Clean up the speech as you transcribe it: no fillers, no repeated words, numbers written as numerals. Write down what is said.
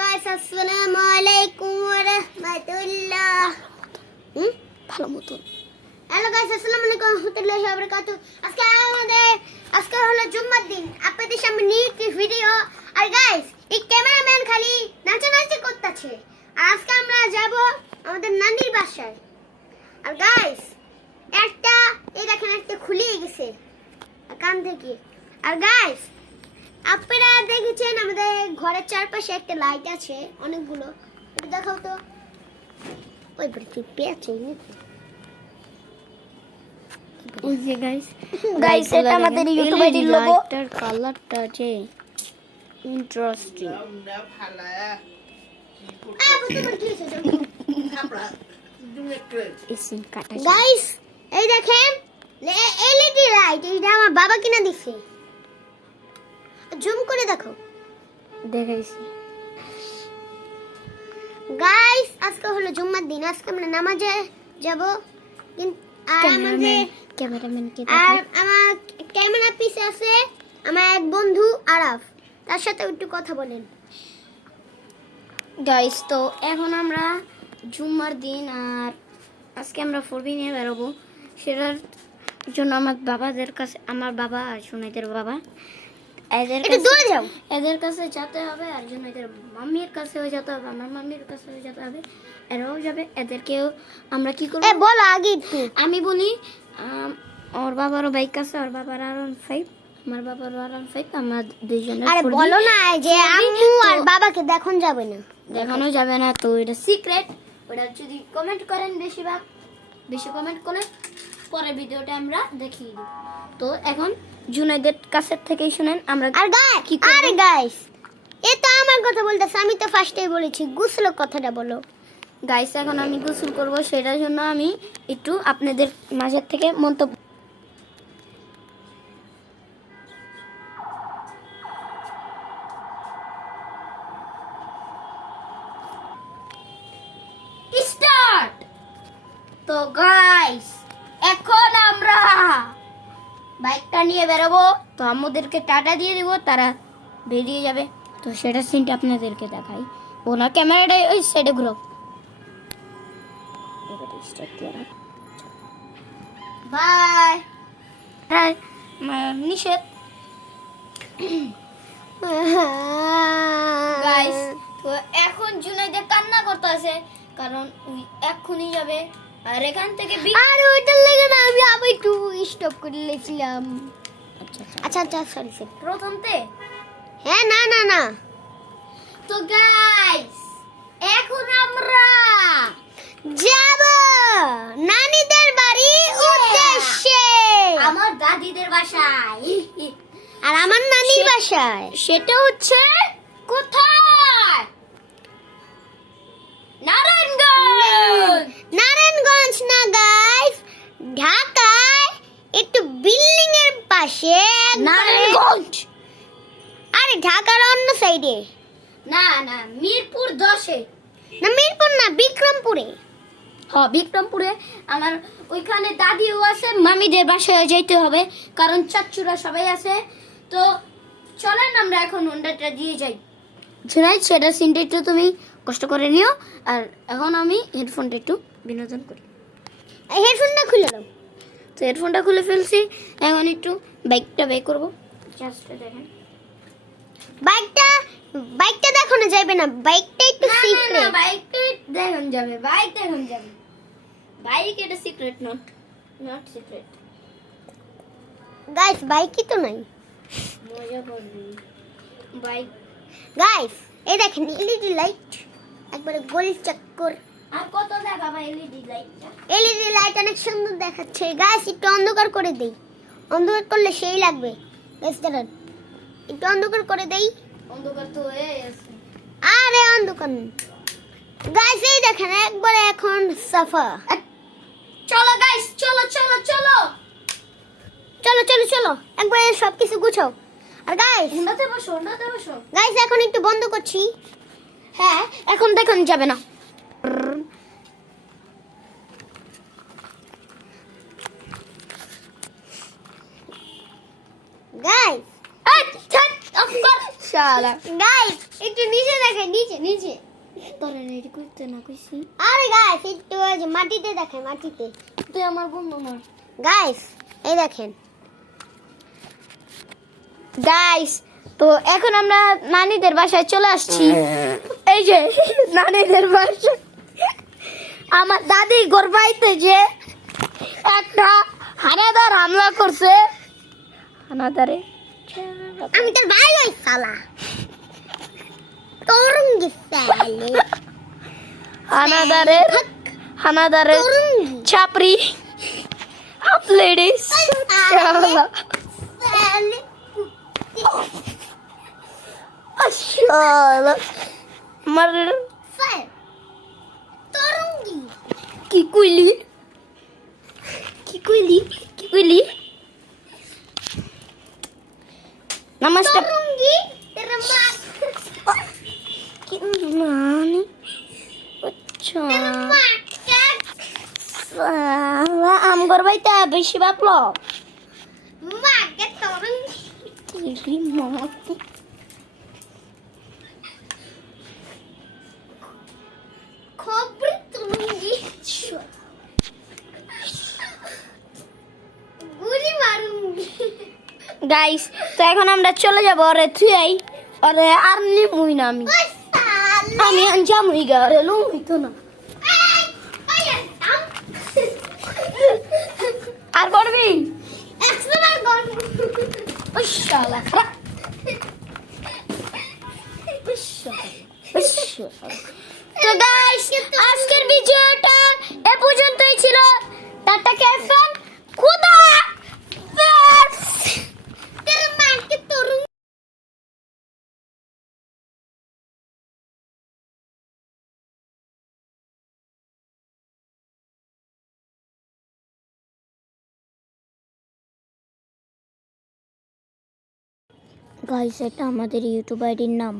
Guys আসসালামু আলাইকুম ওয়া রাহমাতুল্লাহ। ভালো মতো। হ্যালো গাইস আসসালামু আলাইকুম ওয়া রাহমাতুল্লাহি ওয়া বারাকাতুহু। আজকে হলো জুম্মার দিন। আপনাদের সামনে নিউ একটি ভিডিও। আর গাইস এই ক্যামেরাম্যান খালি নাচানাচি করতেছে। আর আজকে আমরা যাব আমাদের নানির বাসায়। আর গাইস এই দেখেন একটা খুলিয়ে গেছে কান থেকে। আর গাইস আপনারা দেখেছেন আমাদের ঘরের চারপাশে একটা লাইট আছে অনেকগুলো। একটু দেখাও তো। ওই বড় চিপে আছে ওই যে গাইস এটা আমাদের ইউটিউবের লোগো। লাইটার কালারটা যে ইন্টারেস্টিং। গাইস এই দেখেন এলইডি লাইট। এটা আমার বাবা কিনে দিছে। জুম করে দেখো। দেখাইছি গাইস আজকে হলো জুম্মার দিন। আজকে আমরা নামাজে যাব। আর আমাদের ক্যামেরাম্যান কে আর আমার ক্যামেরা পিছে আছে আমার এক বন্ধু আরাফ। তার সাথে একটু কথা বলেন। গাইস তো এখন আমরা জুম্মার দিন আর আজকে আমরা ফোরবি নিয়ে বেরোবো। সেটার জন্য আমার বাবা আর সুনাইদের বাবা এদের কাছে যেতে হবে। আর জুনাইদের মাম্মির কাছেও যেতে হবে, আমার মাম্মির কাছেও যেতে হবে। এরাও যাবে। এদেরকেও আমরা কি করবো বলো আগে একটু। আমি বলি ওর বাবারও বাইক আছে, ওর বাবার R15, আমার বাবারও R15। আমার দুইজনের আরে বলো না যে আম্মু আর বাবাকে দেখানো যাবে না। দেখানো যাবে না, তো এটা সিক্রেট। ওটা যদি কমেন্ট করেন বেশি কমেন্ট করে পরে ভিডিওটা আমরা দেখিয়ে দিই। তো এখন জুনাইদের কাছের থেকেই শুনেন আমরা আর গাইস এটা আমার কথা বলতেছে। আমি তো ফার্স্টেই বলেছি গোসলের কথাটা বলো। গাইস এখন আমি গোসল করব, সেটার জন্য আমি একটু আপনাদের মাঝের থেকে মন্তব্য স্টার্ট। তো গাইস এখন আমরা বাইকটা নিয়ে বেরোবো। তো আমাদেরকে টাটা দিয়ে দিব, তারা বেরিয়ে যাবে। তো সেটা সিনটা আপনাদেরকে দেখাই। ওনার ক্যামেরাটা ওই সাইডে ঘুরো। বাই। হ্যাঁ নিষেধ গাইস। তো এখন জুনাইদে কান্না করতে আছে কারণ ওই এক্ষুনি যাবে। আর এখান থেকে আর ওইটার লেগে না আমি আবার একটু স্টপ করে লেছিলাম। আচ্ছা সরি প্রথমতে হ্যাঁ না তো গাইস এখন আমরা যাব নানিদের বাড়ি উদ্দেশ্যে। আমার দাদিদের বাসায় আর আমার নানির বাসায়। সেটা হচ্ছে কোথায়? নারায়ণগঞ্জ না গাইস, ঢাকায় একটু বিল্ডিং এর পাশে। নারায়ণগঞ্জ আরে ঢাকার অন্য সাইডে। না মিরপুর 10-এ। না মিরপুর না, বিক্রমপুরে। হ্যাঁ বিক্রমপুরে। আমার ওইখানে দাদিও আছে, মামিদের বাসায় যেতে হবে কারণ চাচুরা সবাই আছে। তো চলেন আমরা এখন হোন্ডাটা দিয়ে যাই। জুনাইদ সেটা সিনটা একটু তুমি কষ্ট করে নিও। আর এখন আমি হেডফোনটা একটু বিনোদন করি। হেডফোনটা খুলে দাও। তো হেডফোনটা খুলে ফেলছি। এখন একটু বাইকটা বের করবো। জাস্ট দেখেন বাইকটা দেখানো যাবে না। বাইকটা একটু সিক্রেট। বাইকটা দেখান যাবে। বাইক এটা সিক্রেট নট সিক্রেট। গাইস বাইকই তো নাই। মজা করবি বাইক। গাইস এই দেখেন এলইডি লাইট একবারে গোল চক্কর। আর কত দেখাবা এলইডি লাইটটা? এলইডি লাইট অনেক সুন্দর দেখাচ্ছে। গাইস একটু অন্ধকার করে দেই। অন্ধকার করলে সেই লাগবে। গাইস দাঁড়ান একটু অন্ধকার করে দেই। অন্ধকার তো হয়ে আছে। আরে অন্ধকার গাইস এই দেখেন একবারে এখন সাফা। চলো গাইস চলো একবারে সবকিছু গুছাও। আর গাইস হোন্ডাতে বসো। গাইস এখন একটু বন্ধ করছি। হ্যাঁ এখন দেখান যাবে না। গাইস শালা গাইস একটু নিচে দেখেন, নিজে তোরা রেডি করতে না কইছি আরে গাইস একটু ওই যে মাটিতে দেখেন মাটিতে তুই আমার বন্ধু না গাইস এই দেখেন গাইস তো এখন আমরা নানিদের বাসায় চলে আসছি এই যে নানিদের বাসায় আমার দাদি গর্বাইতে যে একটা হানাদার হামলা করছে হানাদারে আমি তোর ভাই ওই শালা তরুঙ্গি শালে হানাদারে হানাদারে তরুঙ্গি ছাপরি হাফ লেডিস শালে আশালা মার শাল তরুঙ্গি কি কইলি কি কইলি কি কইলি নমস্কার তরুঙ্গি তেরা মা কি নানি আচ্ছা মা সালা আম গর্বাইতে বেশি বাপলো মা কে তরুঙ্গি কি মত খবর তরুঙ্গি গুলি মারুঙ্গি গাইস তো এখন আমরা চলে যাব ওরে থুই ওরে আর নিমুই না আমি ওই শালা আমি আনজামুই গা ওরে লুই তো না আর করবি ওই শালা খারাপ ওই শালা ওই শালা তো গাইস আজকের ভিডিওটা এ পর্যন্তই ছিল টাটা ক্যাফন খুদা গাইস এটা আমাদের ইউটিউব আইডির নাম